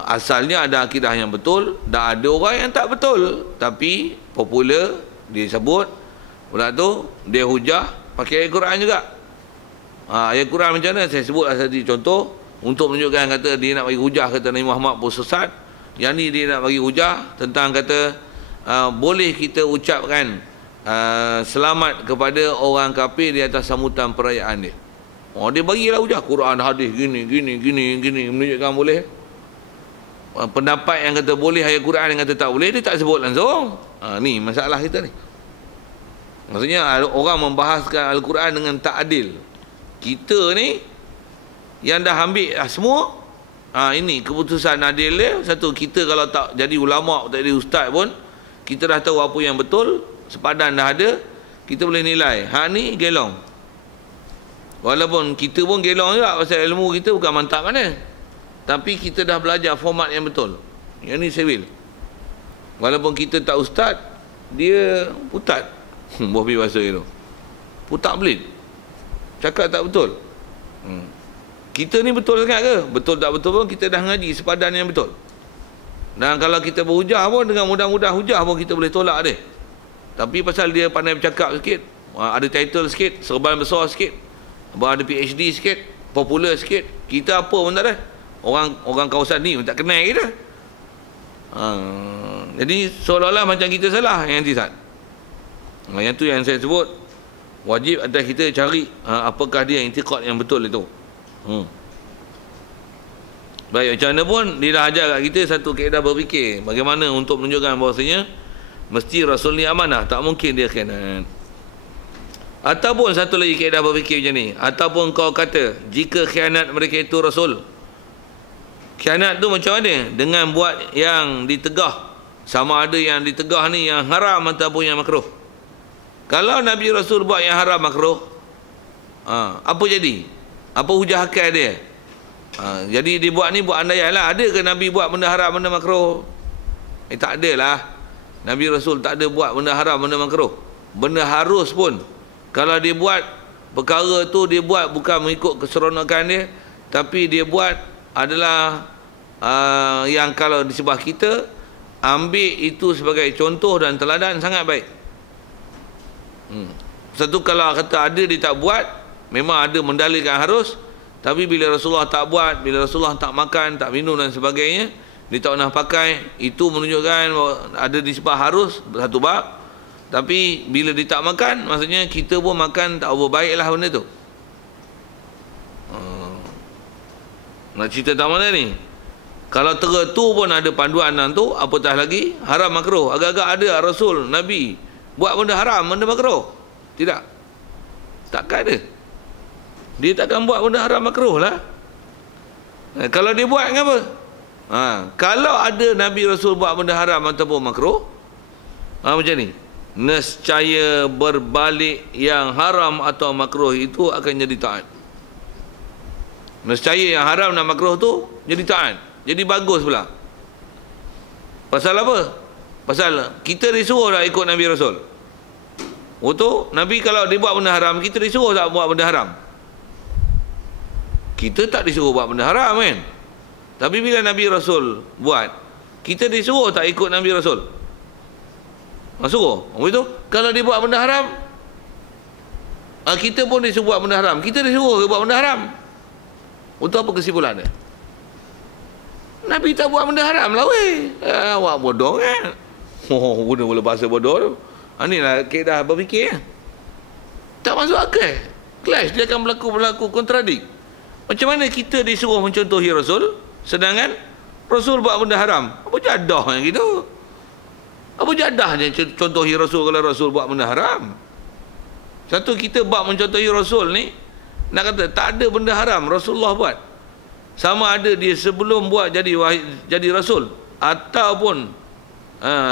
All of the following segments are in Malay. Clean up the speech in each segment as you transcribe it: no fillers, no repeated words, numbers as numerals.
Asalnya ada akidah yang betul, dan ada orang yang tak betul, tapi popular dia sebut pula tu dia hujah pakai ayat Quran juga. Ayat Quran macam mana? Saya sebut tadi contoh untuk menunjukkan kata dia nak bagi hujah kata Nabi Muhammad pun sesat. Yang ni dia nak bagi hujah tentang kata boleh kita ucapkan selamat kepada orang kafir di atas sambutan perayaan dia. Dia bagilah hujah Quran, hadis gini menunjukkan boleh. Pendapat yang kata boleh, ayat Quran yang kata tak boleh, dia tak sebut langsung. Ni masalah kita ni. Maksudnya orang membahaskan Al-Quran dengan tak adil. Kita ni yang dah ambil semua, ini keputusan adil dia. Satu, kita kalau tak jadi ulama', tak jadi ustaz pun, kita dah tahu apa yang betul, sepadan dah ada, kita boleh nilai hak ni gelong. Walaupun kita pun gelong juga pasal ilmu kita bukan mantap mana, tapi kita dah belajar format yang betul. Yang ni civil. Walaupun kita tak ustaz, dia putat. Bohbi bahasa itu. Putat belit. Cakap tak betul. Kita ni betul sangat ke? Betul tak betul pun kita dah ngaji sepadan yang betul. Dan kalau kita berhujah pun dengan mudah-mudah hujah pun kita boleh tolak dia. Tapi pasal dia pandai bercakap sikit, ada title sikit, serban besar sikit, ada PhD sikit, popular sikit, kita apa pun tak ada. Orang kawasan ni tak kenal kita. Jadi seolah-olah macam kita salah yang sesat. Yang tu yang saya sebut, wajib atas kita cari apakah dia i'tiqad yang betul itu. Baik, macam mana pun dia dah ajar kat kita satu kaedah berfikir bagaimana untuk menunjukkan bahawasanya mesti Rasul ni amanah, tak mungkin dia khianat. Ataupun satu lagi kaedah berfikir macam ni, ataupun kau kata jika khianat mereka itu Rasul, khianat tu macam mana? Dengan buat yang ditegah. Sama ada yang ditegah ni yang haram ataupun yang makruh. Kalau Nabi Rasul buat yang haram makruh, apa jadi? Apa hujah akal dia? Jadi dia buat ni buat andaian lah. Ada ke Nabi buat benda haram, benda makruh? Tak ada lah. Nabi Rasul tak ada buat benda haram, benda makruh. Benda harus pun, kalau dia buat perkara tu, dia buat bukan mengikut keseronokan dia, tapi dia buat adalah yang kalau di sebelah kita ambil itu sebagai contoh dan teladan sangat baik. Satu, kalau kata ada dia tak buat, memang ada mendalilkan harus, tapi bila Rasulullah tak buat, bila Rasulullah tak makan, tak minum dan sebagainya, dia tak pernah pakai, itu menunjukkan ada di sebelah harus, satu bab. Tapi bila dia tak makan, maksudnya kita pun makan tak apa baiklah benda tu. Nak cerita tak mana ni? Kalau tu pun ada panduan tu, apatah lagi haram makruh. Agak-agak ada Rasul, Nabi buat benda haram, benda makruh? Tidak. Takkan ada. Dia takkan buat benda haram makruh lah. Kalau dia buat kenapa? Kalau ada Nabi Rasul buat benda haram ataupun makruh, macam ni, nescaya berbalik yang haram atau makruh itu akan jadi taat. Nescaya yang haram dan makruh tu jadi taat, jadi bagus pula. Pasal apa? Pasal kita disuruh dah ikut Nabi Rasul. Nabi kalau dia buat benda haram, kita disuruh tak buat benda haram? Kita tak disuruh buat benda haram kan? Tapi bila Nabi Rasul buat, kita disuruh tak ikut Nabi Rasul? Suruh. Begitu? Kalau dia buat benda haram, kita pun disuruh buat benda haram. Kita disuruh buat benda haram. Untuk apa kesimpulan dia? Nabi tak buat benda haram lah weh. Awak bodoh kan? Guna boleh bahasa bodoh tu. Inilah kaedah berfikir. Tak masuk akal. Clash, dia akan berlaku kontradik. Macam mana kita disuruh mencontohi Rasul, sedangkan Rasul buat benda haram? Apa jadahnya gitu? Apa jadahnya contohi Rasul kalau Rasul buat benda haram? Satu, kita bab mencontohi Rasul ni, nak kata tak ada benda haram Rasulullah buat. Sama ada dia sebelum buat jadi Rasul ataupun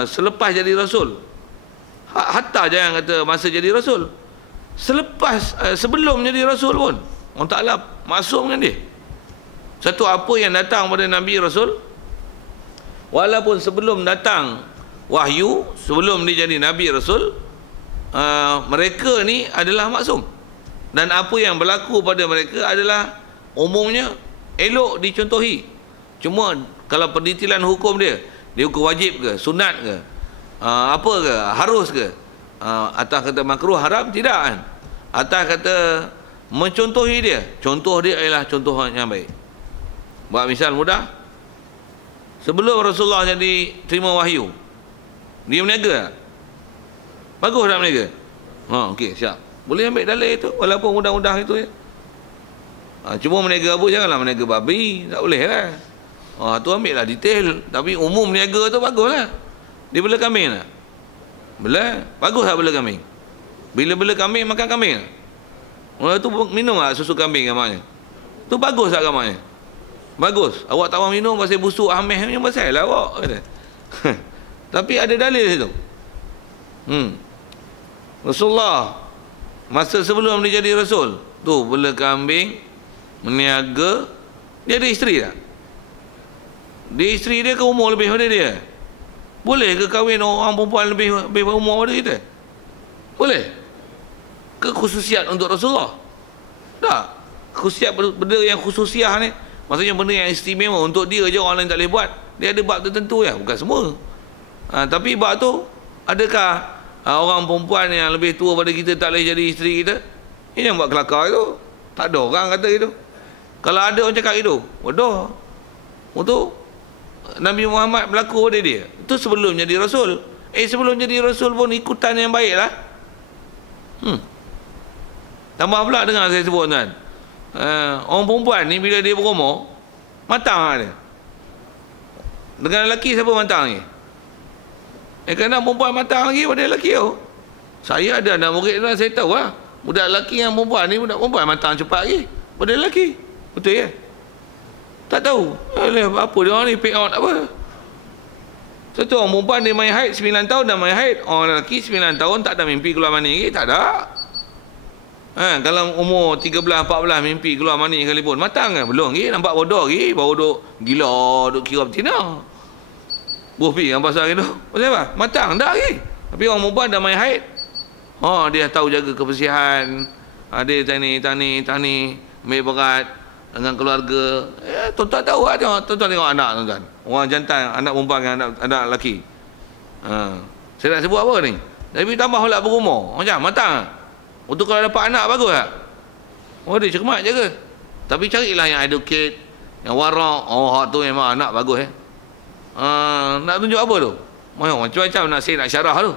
selepas jadi Rasul. Hatta jangan kata masa jadi Rasul, sebelum jadi Rasul pun Allah Ta'ala maksum dengan dia. Satu, apa yang datang pada Nabi Rasul, walaupun sebelum datang wahyu, sebelum dia jadi Nabi Rasul, mereka ni adalah maksum. Dan apa yang berlaku pada mereka adalah umumnya elok dicontohi. Cuma Kalau pendetilan hukum dia hukum wajib ke, sunat ke, apa ke, harus ke, atas kata makruh, haram, tidak kan. Atas kata mencontohi dia, contoh dia ialah contoh yang baik. Buat misal mudah, sebelum Rasulullah jadi terima wahyu, dia berniaga tak? Bagus tak berniaga? Okey, siap. Boleh ambil dalil itu, walaupun mudah-mudah itu ya. Cuma berniaga apa, janganlah berniaga babi, tak boleh lah. Tu ambil lah detail. Tapi umum berniaga tu bagus lah. Dia bela kambing tak? Bela? Bagus tak bela kambing? Bila bela kambing, makan kambing tak? Tu minum tak susu kambing gambarnya? Tu bagus tak gambarnya? Bagus. Awak tak mahu minum pasal busuk ameh ni pasal lah awak. Tapi ada dalil situ. Rasulullah masa sebelum dia jadi Rasul tu bela kambing, meniaga. Dia ada isteri tak? Dia isteri dia ke umur lebih pada dia? Boleh ke kahwin orang perempuan lebih umur pada kita? Boleh? Ke khususiat untuk Rasulullah? Tak. Khususiat benda yang khususiah ni, maksudnya benda yang istimewa untuk dia je, orang lain tak boleh buat. Dia ada bab tertentu ya, bukan semua. Tapi bab tu, adakah orang perempuan yang lebih tua pada kita tak boleh jadi isteri kita? Ini yang buat kelakar itu. Tak ada orang kata itu. Kalau ada orang cakap itu, bodoh. Untuk Nabi Muhammad berlaku pada dia. Itu sebelum jadi Rasul. Sebelum jadi Rasul pun ikutan yang baik lah. Tambah pula dengar saya sebut tuan. Orang perempuan ni bila dia berumur, matang lah dia. Dengan lelaki siapa matang ni? Kerana perempuan matang lagi pada lelaki tu. Saya ada anak murid tu, saya tahu lah. Budak lelaki yang perempuan ni, budak perempuan matang cepat lagi pada lelaki. Betul ya? Tak tahu. Apa dia orang ni pick out apa? Satu orang perempuan dia main haid 9 tahun dah main haid. Orang lelaki 9 tahun tak ada mimpi keluar mani lagi. Tak ada. Kalau umur 13-14 mimpi keluar mani sekalipun, matang kan? Belum lagi. Nampak bodoh lagi. Baru duk gila, duk kira betina. Buah pi yang pasal itu. Pasal apa? Matang dah lagi. Tapi orang perempuan dah main haid. Dia tahu jaga kebersihan. Dia tani, ambil berat dengan keluarga. Tuan-tuan tahu lah. Tuan-tuan tengok anak tuan-tuan. Orang jantan, anak perempuan dengan anak lelaki. Saya nak sebut apa ni? Tapi tambah pula berumur. Macam matang. Untuk kalau dapat anak bagus tak? Dia cermat je ke? Tapi carilah yang educate, yang warak. Hak tu memang anak bagus nak tunjuk apa tu? Macam-macam saya nak syarah tu.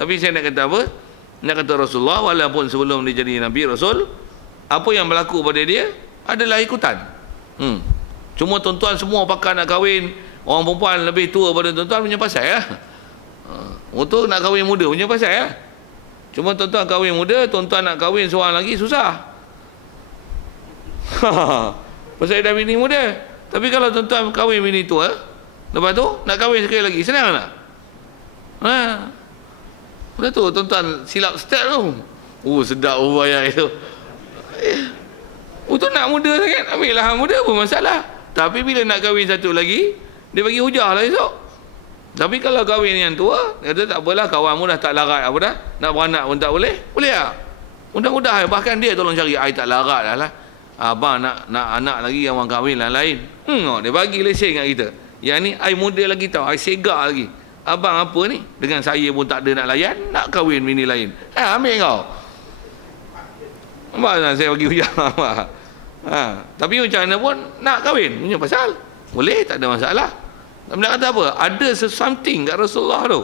Tapi saya nak kata apa? Nak kata Rasulullah walaupun sebelum dia jadi Nabi Rasul, apa yang berlaku pada dia adalah ikutan. Cuma tuan-tuan semua pakar nak kahwin orang perempuan lebih tua pada tuan-tuan punya pasal ya. Untuk nak kahwin muda punya pasal ya. Cuma tuan-tuan kahwin muda, tuan-tuan nak kahwin seorang lagi susah. Pasal dah bini muda. Tapi kalau tuan-tuan kahwin bini tua, lepas tu nak kahwin sekali lagi, senang tak? Lepas tu tuan-tuan silap step tu. Sedap bayar itu. Untuk nak muda sangat, ambil lah muda pun masalah. Tapi bila nak kahwin satu lagi, dia bagi hujah lah esok. Tapi kalau kahwin yang tua, dia kata tak apalah, kawanmu dah tak larat apa dah, nak beranak pun tak boleh. Boleh tak? Mudah-mudahan, bahkan dia tolong cari, I tak larat dah lah. Abang nak anak lagi yang orang kahwin lain. Dia bagi lesen kat kita. Yang ni, I muda lagi tau, I segak lagi. Abang apa ni? Dengan saya pun tak ada nak layan, nak kahwin bini lain. Ambil kau. Nampak saya bagi hujah. Tapi macam mana pun nak kahwin punya pasal. Boleh, tak ada masalah. Tapi nak kata apa? Ada something kat Rasulullah tu.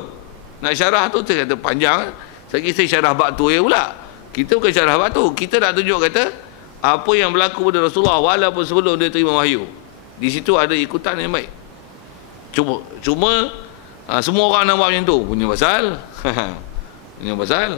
Nak syarah tu saya kata panjang. Saya syarah bab tu pula. Kita bukan syarah bab tu. Kita nak tunjuk kata apa yang berlaku pada Rasulullah walaupun sebelum dia terima wahyu. Di situ ada ikutan yang baik. Cuma semua orang nak buat macam tu. Punya pasal. Punya pasal.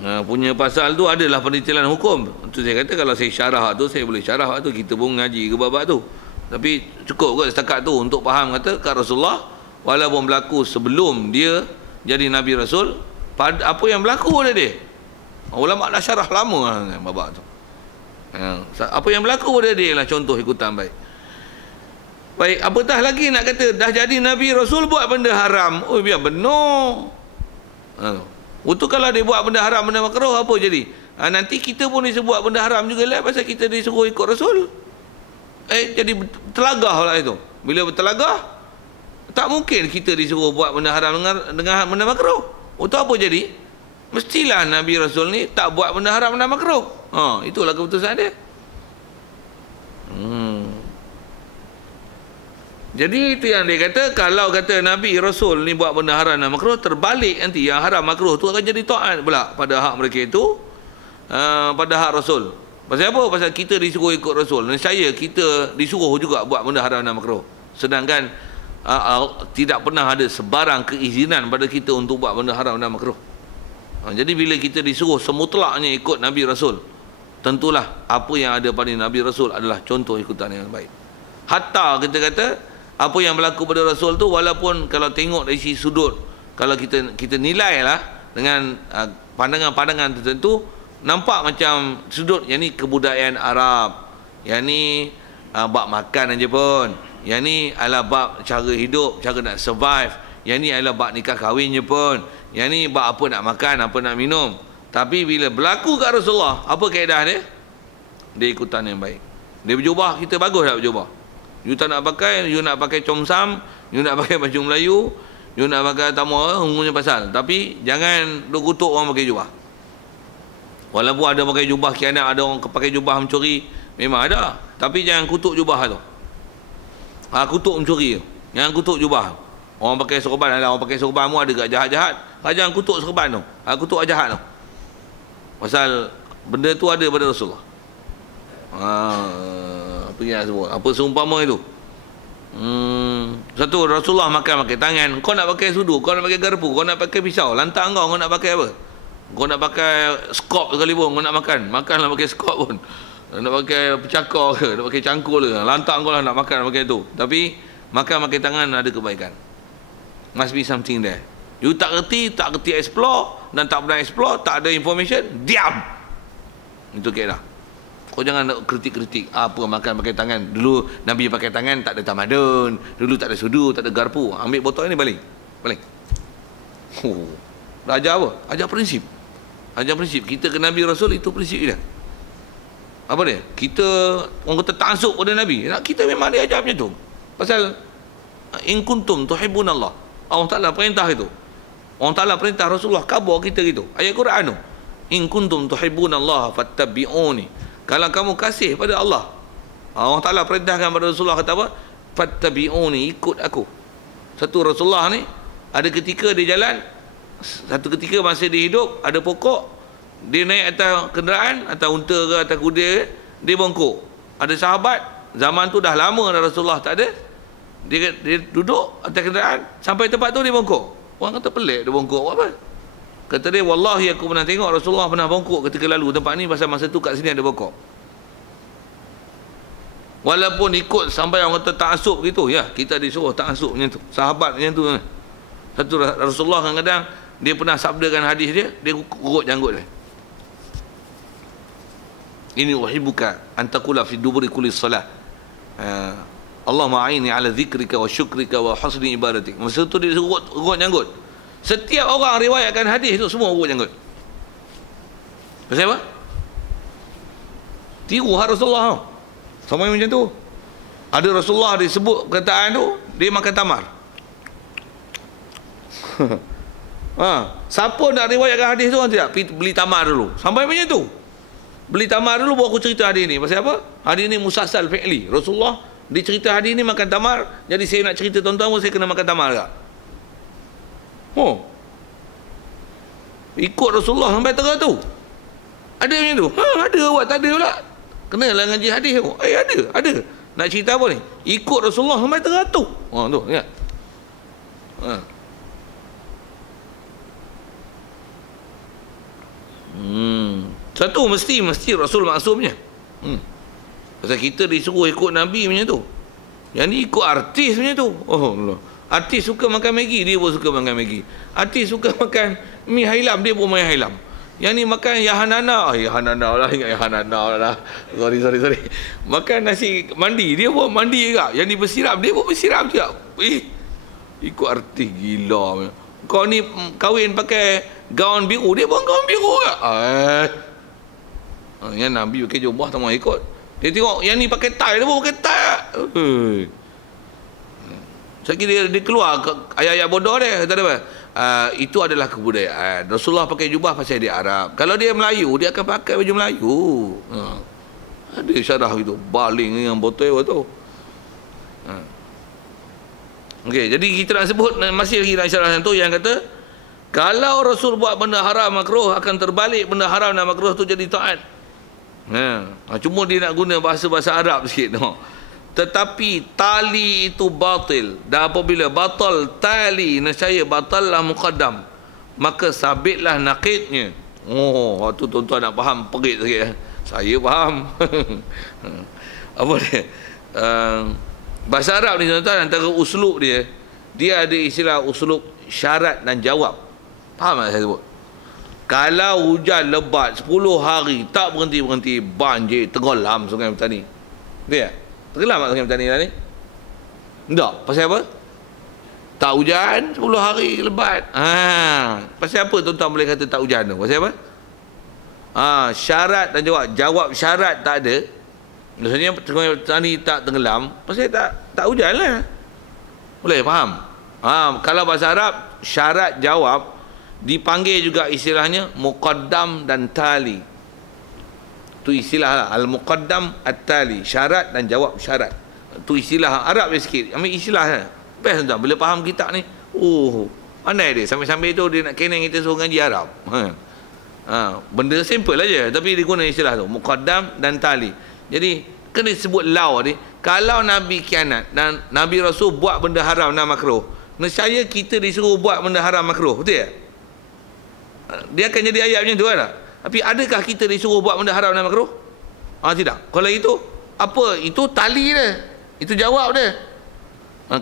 Punya pasal tu adalah pendetailan hukum. Itu saya kata kalau saya syarah tu, saya boleh syarah tu, kita pun ngaji ke bab tu. Tapi cukup kot setakat tu untuk faham kata kat Rasulullah walaupun berlaku sebelum dia jadi Nabi Rasul, apa yang berlaku pada dia. Ulama dah syarah lama bab tu. Apa yang berlaku pada dia lah contoh ikutan baik. Baik, apatah lagi nak kata dah jadi Nabi Rasul buat benda haram. Biar benar. Untuk kalau dia buat benda haram, benda makruh, apa jadi? Nanti kita pun disuruh buat benda haram juga lah pasal kita disuruh ikut Rasul. jadi bertelagah lah itu. Bila bertelagah, tak mungkin kita disuruh buat benda haram dengan benda makruh. Untuk apa jadi? Mestilah Nabi Rasul ni tak buat benda haram benda makruh. Itulah keputusan dia. Jadi itu yang dia kata, kalau kata Nabi Rasul ni buat benda haram dan makruh, terbalik nanti yang haram makruh tu akan jadi taat pula pada hak mereka itu, pada hak Rasul. Pasal apa? Pasal kita disuruh ikut Rasul. Nescaya kita disuruh juga buat benda haram dan makruh. Sedangkan tidak pernah ada sebarang keizinan pada kita untuk buat benda haram dan makruh. Jadi bila kita disuruh semutlaknya ikut Nabi Rasul, tentulah apa yang ada pada Nabi Rasul adalah contoh ikutan yang baik. Hatta kita kata apa yang berlaku pada Rasul tu, walaupun kalau tengok dari sisi sudut, kalau kita nilai lah dengan pandangan-pandangan tertentu, nampak macam sudut yang ni kebudayaan Arab, yang ni bab makan aja pun, yang ni adalah bab cara hidup, cara nak survive, yang ni adalah bab nikah kahwin je pun, yang ni bab apa nak makan, apa nak minum. Tapi bila berlaku kat Rasulullah, apa kaedah dia? Dia ikutan yang baik. Dia berjubah, kita bagus tak berjubah? You tak nak pakai, you nak pakai comsam, you nak pakai baju Melayu, you nak pakai tamar, umumnya pasal. Tapi jangan duk kutuk orang pakai jubah. Walaupun ada pakai jubah khianat, ada orang pakai jubah mencuri, memang ada. Tapi jangan kutuk jubah tu. Kutuk mencuri tu. Jangan kutuk jubah. Orang pakai serban, ada orang pakai serban mu ada kat jahat-jahat. Jangan kutuk serban tu. Kutuk jahat tu. Pasal benda tu ada pada Rasulullah. Apa yang sebut? Apa seumpama itu? Satu, Rasulullah makan pakai tangan. Kau nak pakai sudu, kau nak pakai garpu, kau nak pakai pisau, lantak kau nak pakai apa? Kau nak pakai skop sekalipun, kau nak makanlah pakai skop pun. Nak pakai pecakar ke, nak pakai cangkul ke, lantak kau lah nak makan pakai tu. Tapi makan pakai tangan ada kebaikan. Must be something there. You tak kerti explore, dan tak pernah explore, tak ada information, diam. Itu kaedah. Kau jangan nak kritik-kritik apa makan pakai tangan. Dulu Nabi pakai tangan tak ada tamadun, dulu tak ada sudu, tak ada garpu. Ambil botol ni balik. Dah ajar apa? Ajar prinsip. Kita ke Nabi Rasul, itu prinsip dia. Apa dia? Kita orang kata taksub pada Nabi. Kita memang dia ajar macam tu. Pasal in kuntum tuhibbunallah, Allah Taala perintah itu. Allah Taala perintah Rasulullah, khabar kita gitu. Ayat Quran tu. In kuntum tuhibbunallah fattabi'uni. Kalau kamu kasih pada Allah, Allah Ta'ala perintahkan pada Rasulullah, kata apa? Fattabi'uni, ikut aku. Satu, Rasulullah ni ada ketika dia jalan, satu ketika masa dia hidup, ada pokok, dia naik atas kenderaan, atas unta ke, atas kuda, dia bongkok. Ada sahabat, zaman tu dah lama dah Rasulullah tak ada, dia duduk atas kenderaan, sampai tempat tu dia bongkok. Orang kata pelik dia bongkok, apa? Kata dia, wallahi aku pernah tengok Rasulullah pernah bongkok ketika lalu tempat ni, pasal masa tu kat sini ada bongkok. Walaupun ikut sampai orang kata ta'asub gitu, ya, kita disuruh ta'asub macam tu. Sahabat macam tu. Satu, Rasulullah kadang-kadang dia pernah sabdakan hadis dia urut janggut dia. Ini uhibbuka an taqula fi duburi kulli salah. Allahumma a'inni ala dzikrika wa syukrika wa husni ibadatik. Masa tu dia urut janggut. Setiap orang riwayatkan hadis itu semua urut janggut. Pasal apa? Tiru hak Rasulullah tu. Sama macam tu. Ada Rasulullah disebut perkataan tu, dia makan tamar. Siapa nak riwayatkan hadis tu orang tidak? Beli tamar dulu. Sampai macam tu. Beli tamar dulu baru aku cerita hadis ni. Pasal apa? Hadis ni musalsal fi'li. Rasulullah dia cerita hadis ni makan tamar, jadi saya nak cerita tuan-tuan, saya kena makan tamar juga. Ikut Rasulullah sampai tengah tu. Ada macam tu? Ada awak tak ada pula. Kenalah ngaji hadis tu. Ada. Nak cerita apa ni? Ikut Rasulullah sampai tengah tu. Tu, ingat. Satu, mesti Rasul maksumnya. Pasal kita disuruh ikut Nabi macam tu. Yang ni ikut artis macam tu. Allah. Artis suka makan Maggi, dia pun suka makan Maggi. Artis suka makan mi hailam, dia pun makan hailam. Yang ni makan Yahanana. Yahanana lah, ingat Yahanana lah. Sorry. Makan nasi mandi, dia pun mandi juga. Yang ni bersiram, dia pun bersiram juga. Ikut artis gila. Kau ni kahwin pakai gaun biru, dia pun gaun biru juga. Yang Nabi pakai jubah tak mau ikut. Dia tengok yang ni pakai tie, dia pun pakai tie. Sekali dia keluar ayat-ayat bodoh dia. Kata apa? Itu adalah kebudayaan. Rasulullah pakai jubah pasal dia Arab. Kalau dia Melayu, dia akan pakai baju Melayu. Ada syarah itu. Baling yang botol tu. Okey, jadi kita nak sebut masih lagi dalam syarah yang tu yang kata kalau Rasul buat benda haram makruh akan terbalik benda haram dan makruh tu jadi taat. Cuma dia nak guna bahasa-bahasa Arab sikit. Tetapi tali itu batil. Dan apabila batal tali, nescaya batallah muqaddam. Maka sabitlah naqidnya. Waktu tuan-tuan nak faham perit sikit. Saya faham. Apa dia? Bahasa Arab ni tuan-tuan, antara uslub dia, dia ada istilah uslub syarat dan jawab. Faham tak saya sebut? Kalau hujan lebat 10 hari tak berhenti-berhenti, banjir, tenggelam Sungai Petani. Betul tak? Tenggelam tak Sungai Petani lah ni? Tak. Pasal apa? Tak hujan 10 hari lebat. Pasal apa tuan-tuan boleh kata tak hujan tu? Pasal apa? Syarat dan jawab. Jawab syarat tak ada. Maksudnya Sungai Petani tak tenggelam, pasal tak hujan lah. Boleh faham? Kalau bahasa Arab, syarat jawab dipanggil juga istilahnya muqaddam dan tali. Tu istilah lah. Al-muqaddam at-tali. Syarat dan jawab syarat. Tu istilah Arab dia sikit. Ambil istilah lah. Best tuan. Bila faham kitab ni, pandai dia. Sambil-sambil tu dia nak kenang kita suruh ngaji Arab. Benda simple aja, tapi dia guna istilah tu. Muqaddam dan tali. Jadi kena sebut law ni. Kalau Nabi kianat dan Nabi Rasul buat benda haram dan makruh, nescaya kita disuruh buat benda haram makruh. Betul tak? Dia akan jadi ayat macam tu kan? Tapi adakah kita disuruh buat benda haram dan makruh? Tidak. Kalau itu, apa? Itu tali dia. Itu jawab dia.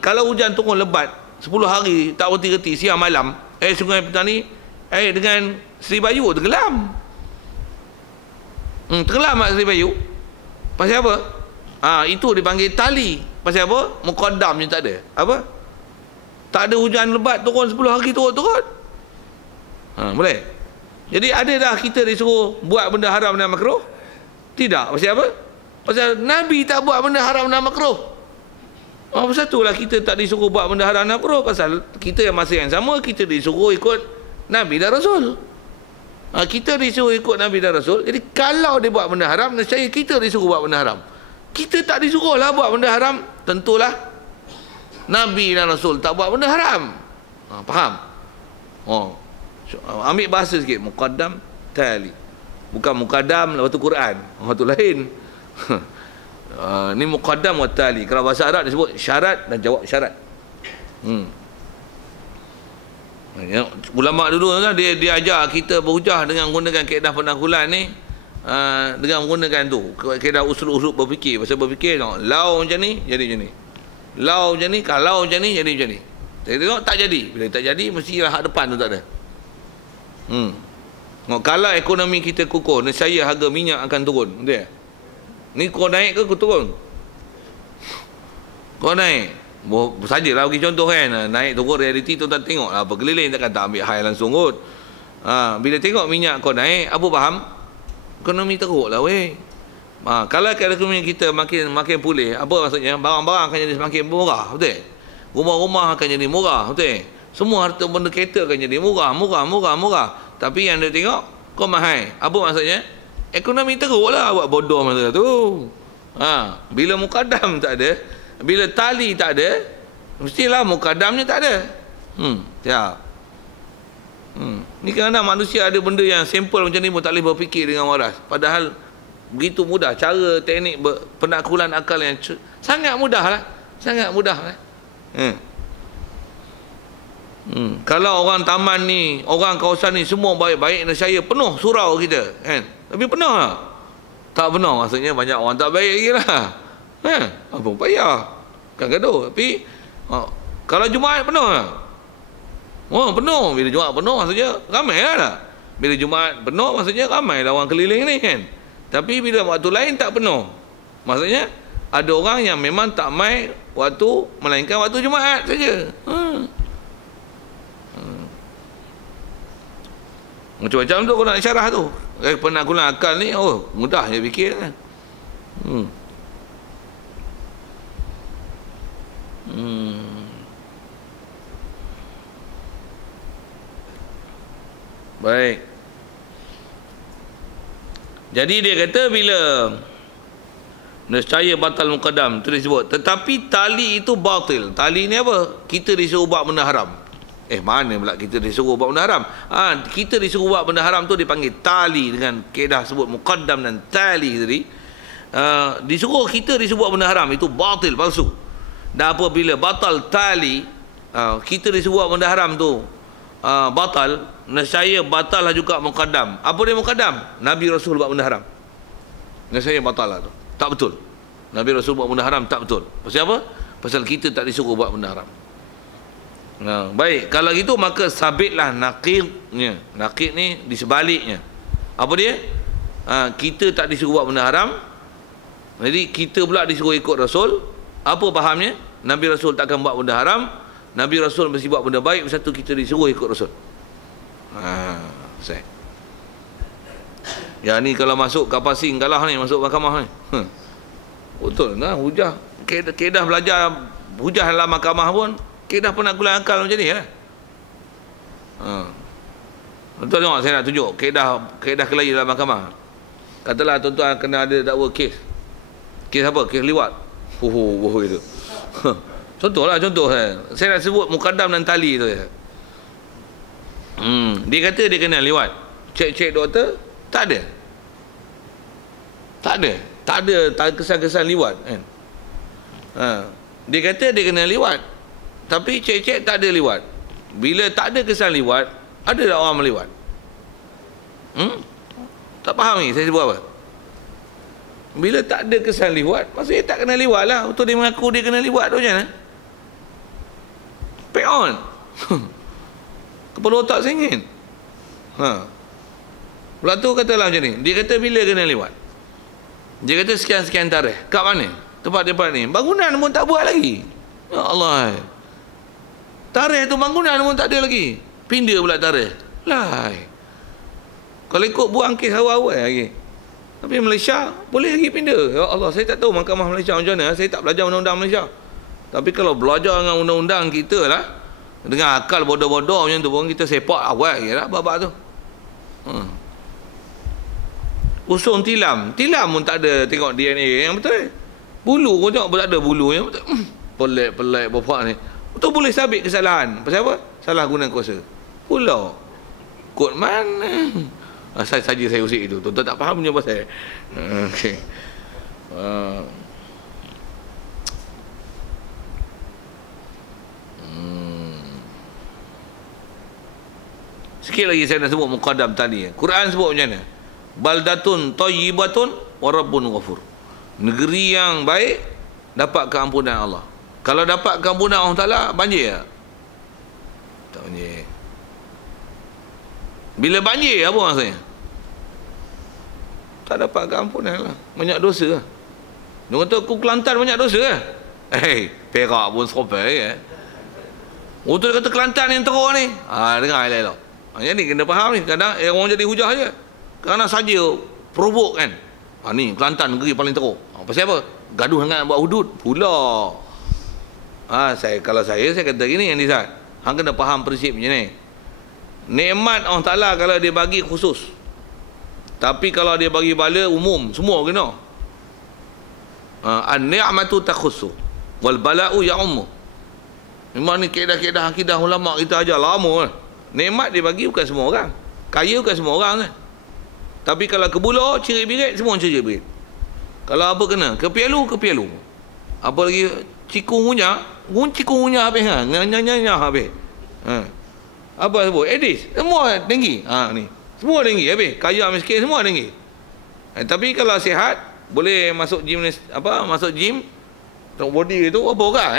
Kalau hujan turun lebat 10 hari tak berhenti-henti siang malam, Sungai Petani dengan Seri Bayu tenggelam. Tenggelam mak Seri Bayu. Pasal apa? Itu dipanggil tali. Pasal apa? Muqaddam je tak ada. Apa? Tak ada hujan lebat turun 10 hari turun. Boleh? Jadi ada dah kita disuruh buat benda haram dan makruh? Tidak. Pasal apa? Pasal Nabi tak buat benda haram dan makruh. Pasal itulah kita tak disuruh buat benda haram dan makruh. Pasal kita yang masa yang sama, kita disuruh ikut Nabi dan Rasul. Kita disuruh ikut Nabi dan Rasul. Jadi kalau dia buat benda haram, nescaya kita disuruh buat benda haram. Kita tak disuruh lah buat benda haram. Tentulah Nabi dan Rasul tak buat benda haram. Faham? Ambil bahasa sikit. Muqaddam tali. Bukan muqaddam lepas tu Quran. Tu lain. Ni muqaddam wa tali. Kalau bahasa Arab disebut syarat dan jawab syarat. Ulama dulu kan dia ajar kita berhujah dengan menggunakan kaedah pendahuluan ni, dengan menggunakan tu kaedah usul-usul berfikir. Pasal berfikir tengok lau macam ni jadi macam ni, lau macam ni, kalau macam ni jadi macam ni. Tengok tak jadi. Bila tak jadi mestilah hak depan tu tak ada. Kalau ekonomi kita kukuh, nescaya harga minyak akan turun. Betul tak? Ni kau naik ke kau turun? Kau naik sajalah bagi contoh kan, naik turun realiti tu tak tengok lah, berkeliling takkan tak ambil high langsung kot. Bila tengok minyak kau naik, apa faham? Ekonomi teruk lah weh. Kalau ekonomi kita makin pulih, apa maksudnya? Barang-barang akan jadi semakin murah, betul? Rumah-rumah akan jadi murah, betul? Semua harta benda kereta akan jadi murah. Tapi yang dia tengok kau mahal. Apa maksudnya? Ekonomi teruk lah, buat bodoh masa tu. Bila muqaddam tak ada, bila tali tak ada, mestilah muqaddamnya tak ada. Ni kadang-kadang manusia ada benda yang simple macam ni pun tak boleh berfikir dengan waras. Padahal begitu mudah. Cara teknik penaklukan akal yang sangat mudah lah. Kalau orang taman ni, orang kawasan ni semua baik-baik, nescaya penuh surau kita kan? Tapi penuh tak? Tak penuh, maksudnya banyak orang tak baik lagi lah. Apa payah kan gaduh. Tapi kalau Jumaat penuh tak? Penuh. Bila Jumaat penuh maksudnya ramai lah. Bila Jumaat penuh maksudnya ramai lah orang keliling ni kan. Tapi bila waktu lain tak penuh, maksudnya ada orang yang memang tak mai waktu, melainkan waktu Jumaat saja. Macam-macam tu kau nak syarah tu. Penaklukan akal ni mudah je fikir kan. Hmm. Hmm. Baik. Jadi dia kata bila nescaya batal muqaddam tu disebut, tetapi tali itu batil. Tali ni apa? Kita disuruh buat benda haram. Mana pula kita disuruh buat benda haram? Kita disuruh buat benda haram tu dipanggil tali, dengan kaedah sebut muqaddam dan tali tadi. Disuruh buat benda haram itu batil, palsu. Dan apabila batal tali, kita disuruh buat benda haram tu batal, nescaya batal lah juga muqaddam. Apa dia muqaddam? Nabi Rasul buat benda haram, nescaya batal lah tu. Tak betul. Nabi Rasul buat benda haram tak betul. Pasal apa? Pasal kita tak disuruh buat benda haram. Baik, kalau gitu maka sabitlah naqidnya. Naqid ni di sebaliknya. Apa dia? Kita tak disuruh buat benda haram, jadi kita pula disuruh ikut Rasul. Apa fahamnya? Nabi Rasul takkan buat benda haram, Nabi Rasul mesti buat benda baik. Satu, kita disuruh ikut Rasul. Saya. Ya, ni kalau masuk kapasing kalah ni, masuk mahkamah ni. Betul nah, hujah. Kedah belajar hujah dalam mahkamah pun, kedah pun nak gula akal macam ni lah. Tuan tengok, saya nak tunjuk kedah kelahi dalam mahkamah. Katalah tuan-tuan kena ada dakwa kes. Kes apa? Kes liwat. Itu. Contoh. Saya nak sebut muqaddam dan tali tu ya. Dia kata dia kena liwat. Cek doktor, tak ada kesan-kesan liwat kan. Dia kata dia kena liwat, tapi cek tak ada liwat. Bila tak ada kesan liwat, ada tak orang meliwat? Tak faham ni saya sebut apa? Bila tak ada kesan liwat, maksudnya tak kena liwat lah. Untuk dia mengaku dia kena liwat tu macam mana? Pay on. Kepala otak singin. Pula tu katalah macam ni. Dia kata bila kena liwat? Dia kata sekian-sekian tarikh. Kat mana? Tempat ni. Bangunan pun tak buat lagi. Ya Allah. Tarikh tu bangunan pun tak ada lagi. Pindah pula tarikh. Lai. Kalau ikut buang kes awal-awal lagi. Tapi Malaysia boleh lagi pindah. Ya Allah, saya tak tahu mahkamah Malaysia macam mana. Saya tak belajar undang-undang Malaysia. Tapi kalau belajar dengan undang-undang kita lah, dengan akal bodoh-bodoh macam tu pun, kita sepak awal je lah babak tu. Usung tilam pun tak ada, tengok DNA yang betul. Bulu pun tengok tak ada bulu yang betul. Pelik bapak ni. Betul boleh sabit kesalahan. Pasal apa? Salah guna kuasa. Pula kod mana? Saya usik itu. Tuan-tuan tak faham punya pasal. Okey. Sikit lagi saya nak sebut muqaddam tadi. Quran sebut macam mana? Baldatun thayyibatun wa rabbun ghafur. Negeri yang baik dapat keampunan Allah. Kalau dapat keampunan Allah Taala, banjir tak? Tak banjir. Bila banjir apa maksudnya? Tak dapat keampunan lah. Banyak dosa lah. Dia kata aku Kelantan banyak dosa lah. Perak pun serupai ya. Betul kata Kelantan yang teruk ni. Dengar elok-elok. Jadi kena faham ni. Kadang orang jadi hujah je. Kerana saja provok kan. Ni Kelantan negeri paling teruk. Pasal apa? Gaduh sangat buat hudud pula. Kalau saya kata gini yang Nizat. Hang kena faham prinsip macam ni. Nikmat Allah Ta'ala kalau dia bagi khusus. Tapi kalau dia bagi bala umum, semua kena. An-ni'matu takhussu wal bala'u ya'ummu. Memang ni kaedah-kaedah akidah ulama kita ajar lama lah. Nikmat dia bagi bukan semua orang. Kaya bukan semua orang kan. Tapi kalau kebula, cirit-birit, semua cirit-birit. Kalau apa kena? Kepialu. Apa lagi? Cikungunya habis kan? Nyanya habis. Apa sebut? Edis. Semua tinggi. Ni. Semua tinggi habis. Kaya miskin semua tinggi. Tapi kalau sihat, boleh masuk gym masuk gym. Tengok body itu apa orang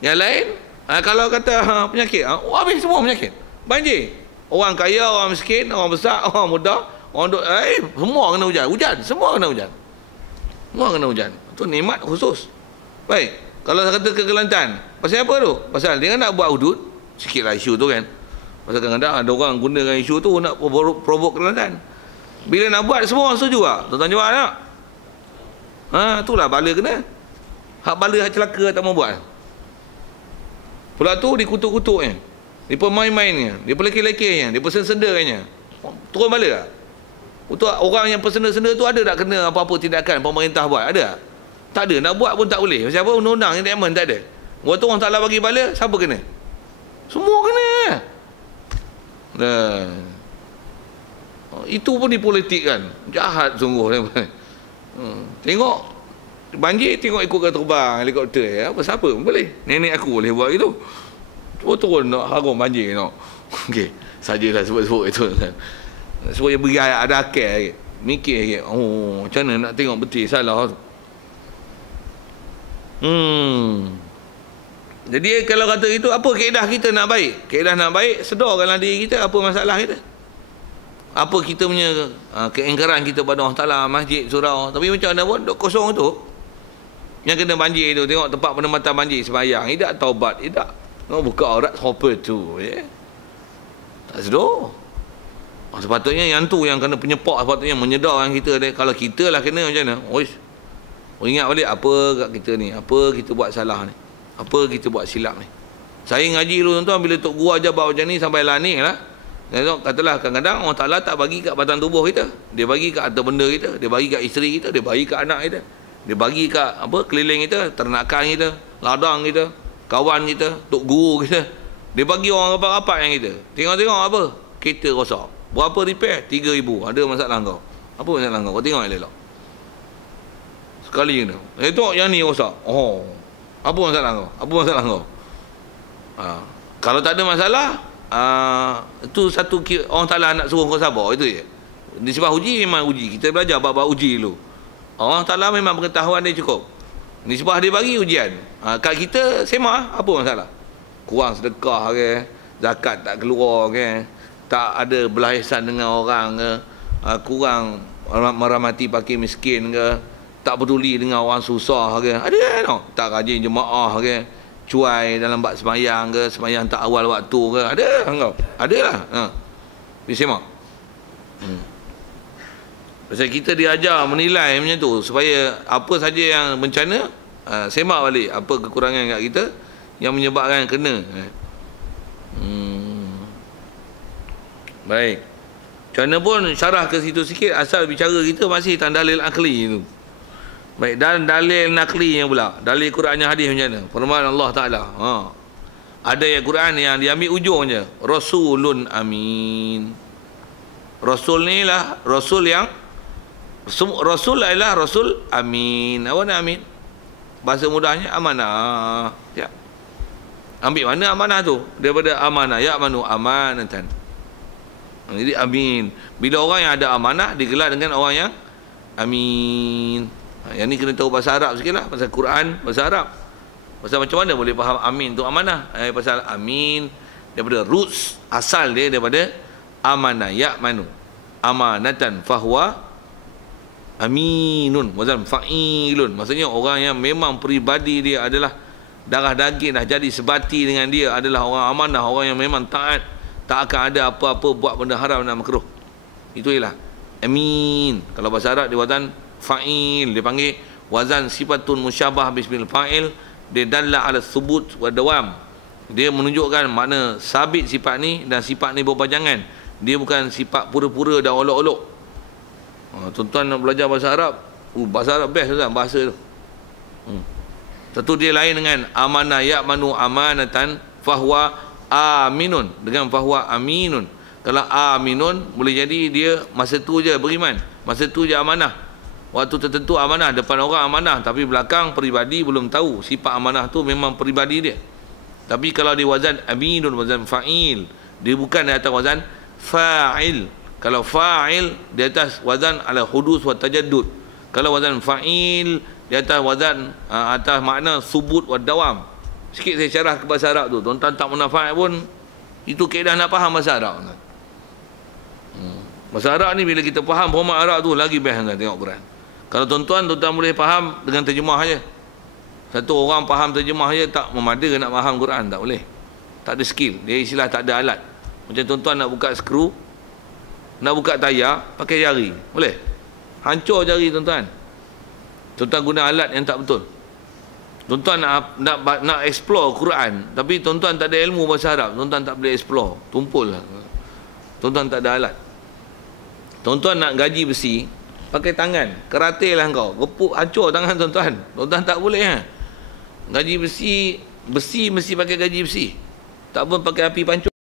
Yang lain, kalau kata penyakit, habis semua penyakit. Banjir. Orang kaya, orang miskin, orang besar, orang muda, orang semua kena hujan. Semua kena hujan. Itu nikmat khusus. Baik. Kalau kata ke Kelantan, pasal apa tu? Pasal dia nak buat hudud, sikitlah isu tu kan. Pasal kadang-kadang ada orang gunakan isu tu nak provok Kelantan. Bila nak buat semua orang setuju tak? Tuan-tuan jawab tak? Itulah bala kena. Hak bala hak celaka tak mau buat. Pula tu dikutuk-kutuknya. Dia main-mainnya, dia lelaki-lelaki-nya, dia senda-sendanya. Turun bala tak? Untuk orang yang senda-senda tu ada tak kena apa-apa tindakan pemerintah buat? Ada tak? Tak ada, nak buat pun tak boleh. Siapa undang-undang yang diamond tak ada. Waktu orang taklah bagi bala, siapa kena? Semua kena. Itu pun dipolitikkan. Jahat sungguh. Tengok banjir, tengok ikut terbang helikopter. Apa siapa pun boleh. Nenek aku boleh buat gitu. Cuba turun nak harum banjir nak. Okey, sajalah sebut-sebut itu. Supaya beri ada akal. Mikir macam mana nak tengok betul salah tu. Jadi kalau kata itu, apa kaedah kita nak baik? Kaedah nak baik, sedarkanlah diri kita apa masalah kita. Apa kita punya keingkaran kita pada Allah Ta'ala, masjid, surau. Tapi macam mana pun, duk kosong tu. Yang kena banjir tu, tengok tempat penempatan banjir sembahyang. Tidak taubat, tidak. Buka aurat, apa tu. Tak sedar. Sepatutnya yang tu yang kena penyepak, sepatutnya menyedarkan kita. Kalau kita lah kena macam mana? Ingat balik apa kat kita ni, apa kita buat salah ni, apa kita buat silap ni. Saya ngaji dulu tuan-tuan, bila Tok Guru ajar bawa macam ni sampai lanik lah. Katalah kadang-kadang Allah Ta'ala tak bagi kat batang tubuh kita, dia bagi kat harta benda kita, dia bagi kat isteri kita, dia bagi kat anak kita, dia bagi kat keliling kita, ternakan kita, ladang kita, kawan kita, Tok Guru kita. Dia bagi orang rapat-rapat yang kita. Tengok-tengok apa, kereta rosak, berapa repair? 3,000. Ada masalah kau? Apa masalah kau? Kau tengok elok. Sekali ni tengok yang ni rosak. Apa masalah kau? Apa masalah kau? Kalau tak ada masalah, itu satu orang Ta'ala nak suruh kau sabar. Itu je. Nisbah uji memang uji. Kita belajar bab uji dulu. Allah Ta'ala memang pengetahuan dia cukup. Nisbah dia bagi ujian. Kat kita sema, apa masalah? Kurang sedekah ke, zakat tak keluar ke, tak ada belah ihsan dengan orang ke, kurang merahmati fakir miskin ke, tak peduli dengan orang susah ke, ada no? Tak rajin jemaah ke, cuai dalam bab sembahyang ke, sembahyang tak awal waktu ke, ada engkau? Ada lah. Bisa mak. Pasal kita diajar menilai macam tu supaya apa saja yang bencana, semak balik apa kekurangan kat kita yang menyebabkan kena. Baik. Macam mana pun syarah ke situ sikit, asal bicara kita masih tanda dalil akli tu. Baik, dan dalil naklinya pula, dalil Qurannya hadis macam mana? Firman Allah Ta'ala. Ada ayat Quran yang diambil ujung je, Rasulun Amin. Rasul ni lah Rasul yang Rasul adalah Rasul Amin. Apa nak Amin? Bahasa mudahnya amanah. Ya. Ambil mana amanah tu? Daripada amanah, ya manu amanatan. Jadi Amin. Bila orang yang ada amanah digelar dengan orang yang Amin. Yang ni kena tahu bahasa Arab sikit lah. Pasal Quran, bahasa Arab. Pasal macam mana boleh faham amin tu amanah. Pasal amin, daripada roots, asal dia daripada amanah. Ya'manu amanatan fahuwa aminun. Wazan fa'ilun. Maksudnya orang yang memang peribadi dia adalah darah daging dah jadi sebati dengan dia adalah orang amanah. Orang yang memang taat. Tak akan ada apa-apa buat benda haram dan makruh. Itu ialah amin. Kalau bahasa Arab dia wazan fa'il, dia panggil wazan sifatun musyabah bismil fa'il, dia dalla ala thubut wa dawam. Dia menunjukkan makna sabit sifat ni dan sifat ni berpanjangan. Dia bukan sifat pura-pura dan olok-olok. Tuan-tuan nak belajar bahasa Arab, bahasa Arab best kan bahasa tu. Satu dia lain dengan amanah, ya'manu amanatan fahuwa aminun, dengan fahuwa aminun. Kalau aminun boleh jadi dia masa tu je beriman, masa tu je amanah. Waktu tertentu amanah, depan orang amanah, tapi belakang peribadi belum tahu sifat amanah tu memang peribadi dia. Tapi kalau di wazan aminun, wazan fa'il, dia bukan di atas wazan fa'il. Kalau fa'il di atas wazan ala hudus wa tajaddud. Kalau wazan fa'il di atas wazan atas makna subut wa dawam. Sikit saya syarah ke bahasa Arab tu. Tuan-tuan tak munafat pun itu kaedah nak faham bahasa Arab. Bahasa Arab ni bila kita faham format Arab tu lagi best kan tengok Quran. Kalau tuan-tuan boleh faham dengan terjemah je. Satu orang faham terjemah je tak memada nak faham Quran, tak boleh. Tak ada skill. Dia istilah tak ada alat. Macam tuan-tuan nak buka skru, nak buka tayar pakai jari. Boleh? Hancur jari tuan-tuan. Tuan-tuan guna alat yang tak betul. Tuan-tuan nak explore Quran, tapi tuan-tuan tak ada ilmu bahasa Arab, tuan-tuan tak boleh explore, tumpul lah. Tuan-tuan tak ada alat. Tuan-tuan nak gaji besi, pakai tangan, keratil lah kau, repuk hancur tangan tuan-tuan. Tuan-tuan tak boleh ha? Gaji besi mesti pakai gaji besi, tak pun pakai api pancung.